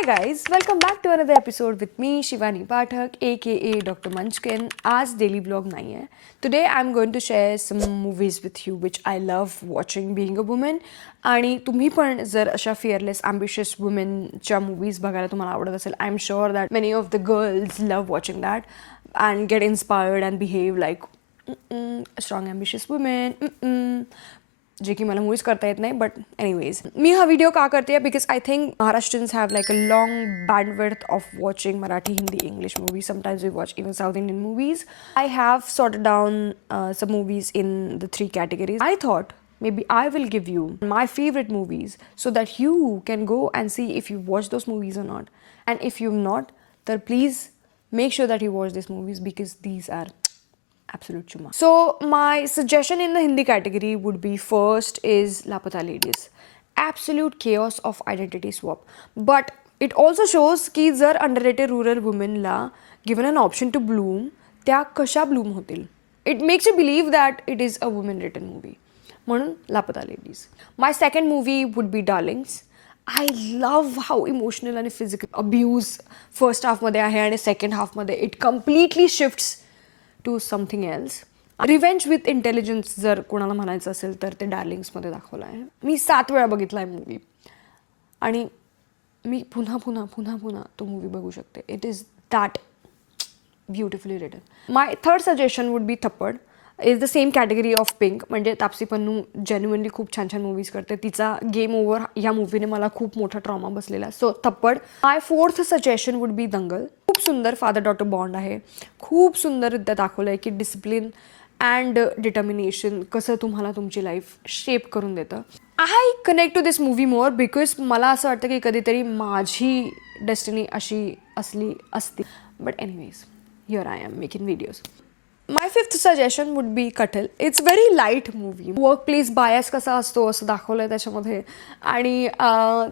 Hi guys, welcome back to another episode with me Shivani Pathak aka Dr. Munchkin. आज daily vlog नहीं है. Today I'm going to share some movies with you which I love watching being a woman. आणि तुम्ही पण जर अशा fearless, ambitious womenच्या movies बघायला तुम्हाला आवडत असेल, I'm sure that many of the girls love watching that and get inspired and behave like strong ambitious women. जे की मला मूवीज करता येत नाही बट एनिवेज मी हा व्हिडिओ का करते because I think Maharashtrians have like a long bandwidth of watching Marathi Hindi English movies sometimes we watch even south Indian movies I have sorted down some movies in the three categories. I thought maybe I will give you my favorite movies so that you can go and see if you watch those movies or not. And if you've not, then please make sure that you watch these movies because these are absolute chuma. So my suggestion in the Hindi category would be first is Lapata Ladies. Absolute chaos of identity swap. But it also shows की जर underrated rural women ला given an option to bloom, त्या कशा bloom होतील. It makes you believe that it is a woman written movie. म्हणून Lapata Ladies. My second movie would be Darlings. I love how emotional and physical abuse first half मध्ये आहे आणि second half मध्ये it completely shifts to something else. Revenge with intelligence जर कोणाला म्हणायचं असेल तर ते डार्लिंग्समध्ये दाखवलं आहे. मी 7 वेळा बघितला आहे मूवी आणि मी पुन्हा पुन्हा पुन्हा पुन्हा तो मूवी बघू शकते. It is that beautifully written. My third suggestion would be Thappad. Is the same category of Pink. म्हणजे तापसी पन्नू जेन्युइनली खूप छान छान मूवीज करते. तिचा गेम ओव्हर या मूवीने मला खूप मोठा ट्रॉमा बसलेला. So Thappad. My fourth suggestion would be Dangal. खूप सुंदर फादर डॉटर बॉन्ड आहे. खूप सुंदररित्या दाखवलं आहे की डिसिप्लिन अँड डिटर्मिनेशन कसं तुम्हाला तुमची लाईफ शेप करून देतं. I connect to this movie more because मला असं वाटतं की कधीतरी माझी डेस्टिनी अशी असली असती. But anyways here I am making videos. My fifth suggestion would be Kathal. It's very light movie. Work place bias कसा असतो असं दाखवलं आहे त्याच्यामध्ये. आणि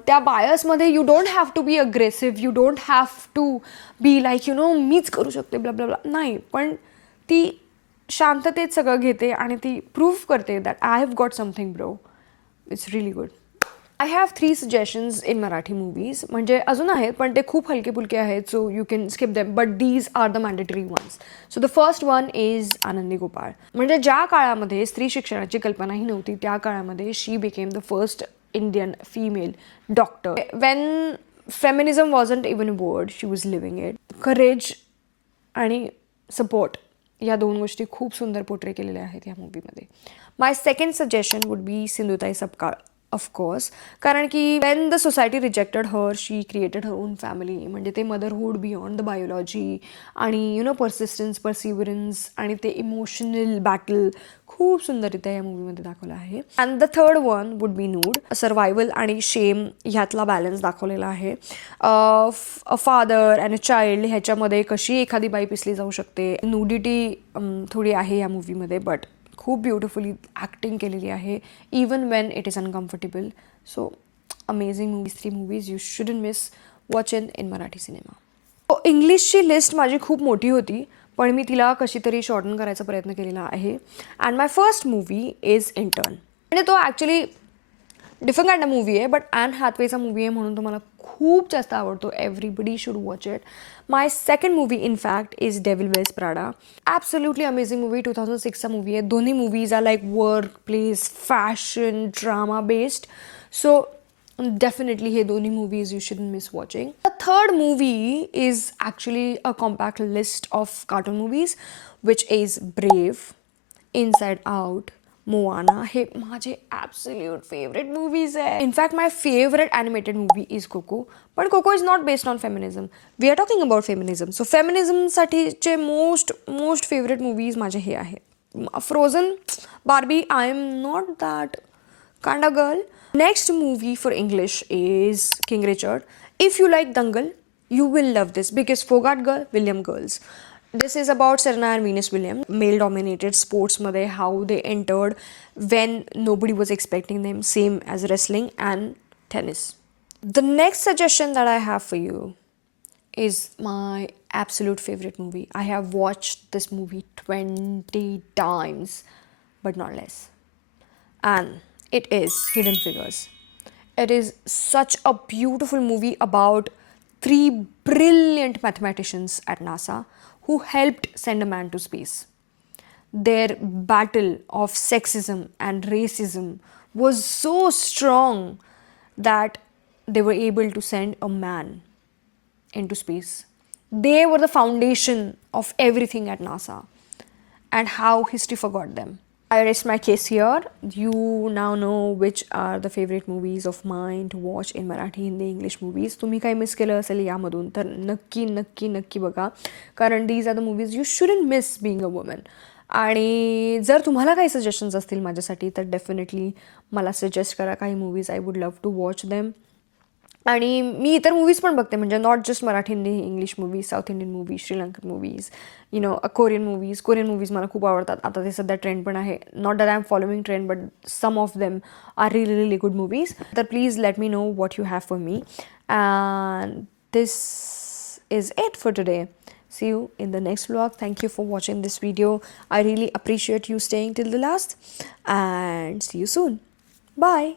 त्या बायसमध्ये you don't have to be aggressive. You don't have to be like मीच करू शकते ब्ला ब्ला ब्ला. नाही, पण ती शांततेत सगळं घेते आणि ती प्रूव्ह करते that I have got something bro. It's really good. I have 3 suggestions in Marathi movies. म्हणजे अजून आहेत पण ते खूप हलके फुलके आहेत. So you can skip them but these are the mandatory ones. So the first one is Anandi Gopal. म्हणजे ज्या काळामध्ये स्त्री शिक्षणाची कल्पनाही नव्हती त्या काळामध्ये she became the first Indian female doctor. When feminism wasn't even a word she was living it. Courage आणि सपोर्ट या 2 गोष्टी खूप सुंदर पोर्ट्रे केलेल्या आहेत या मूवीमध्ये. My second suggestion would be Sindhutai Sapkal. Of course, कारण की when the society rejected her she created her own family. म्हणजे ते मदरहूड बियॉन्ड द बायोलॉजी आणि परसिस्टन्स, परसिव्हरन्स आणि ते इमोशनल बॅटल खूप सुंदररित्या या मूवीमध्ये दाखवलं आहे. And the third one would be नूड. Survival आणि शेम ह्यातला बॅलन्स दाखवलेला आहे. A father and a child ह्याच्यामध्ये कशी एखादी बाई पिसली जाऊ शकते. न्यूडिटी थोडी आहे या मूवीमध्ये बट खूप ब्युटिफुली ॲक्टिंग केलेली आहे even when it is uncomfortable. So amazing movies. 3 movies you shouldn't miss watch in Marathi cinema. इंग्लिशची लिस्ट माझी खूप मोठी होती पण मी तिला कशी तरी शॉर्टन करायचा प्रयत्न केलेला आहे. And my first movie is Intern. म्हणजे तो actually different kind of movie आहे बट ॲन हॅथवेचा मूवी आहे म्हणून तो मला खूप जास्त आवडतो. Everybody should watch it. My second movie in fact is Devil Wears Prada. Absolutely amazing movie. 2006चा मूवी आहे. दोन्ही movies are like work place fashion drama based. So definitely हे दोन्ही movies you shouldn't miss watching. The third movie is actually a compact list of cartoon movies which is Brave, Inside Out, Moana. हे माझे absolute favorite movies आहे. In fact my favorite animated movie is Coco. But Coco is not based on feminism. We are talking about feminism. So feminism साठीचे most favorite movies माझे हे आहे. Frozen, Barbie. I am not that kind of girl. Next movie for English is King Richard. If you like Dangal, you will love this because Fogart Girl, William Girls. This is about Serena and Venus Williams, male-dominated sports मध्ये how they entered when nobody was expecting them, same as wrestling and tennis. The next suggestion that I have for you is my absolute favorite movie. I have watched this movie 20 times, but not less. And it is Hidden Figures. It is such a beautiful movie about three brilliant mathematicians at NASA who helped send a man to space. Their battle of sexism and racism was so strong that they were able to send a man into space. They were the foundation of everything at NASA, and how history forgot them. I rest my case here. You now know which are the favorite movies of mine to watch in Marathi, Hindi, English movies. तुम्ही काही miss केलं असेल यामधून तर नक्की नक्की नक्की बघा, कारण these are the movies you shouldn't miss being a woman. आणि जर तुम्हाला काही सजेशन्स असतील माझ्यासाठी तर डेफिनेटली मला सजेस्ट करा काही movies. I would love to watch them. आणि मी इतर मूवीज पण बघते, म्हणजे not just Marathi, Hindi, English movies, south Indian movies, Sri Lankan movies, Korean movies मला खूप आवडतात. आता ते सध्या ट्रेंड पण आहे. Not that I am following trend, but some of them are really really good movies. तर please let me know what you have for me. And this is it for today. See you in the next vlog. Thank you for watching this video. I really appreciate you staying till the last, and see you soon. Bye.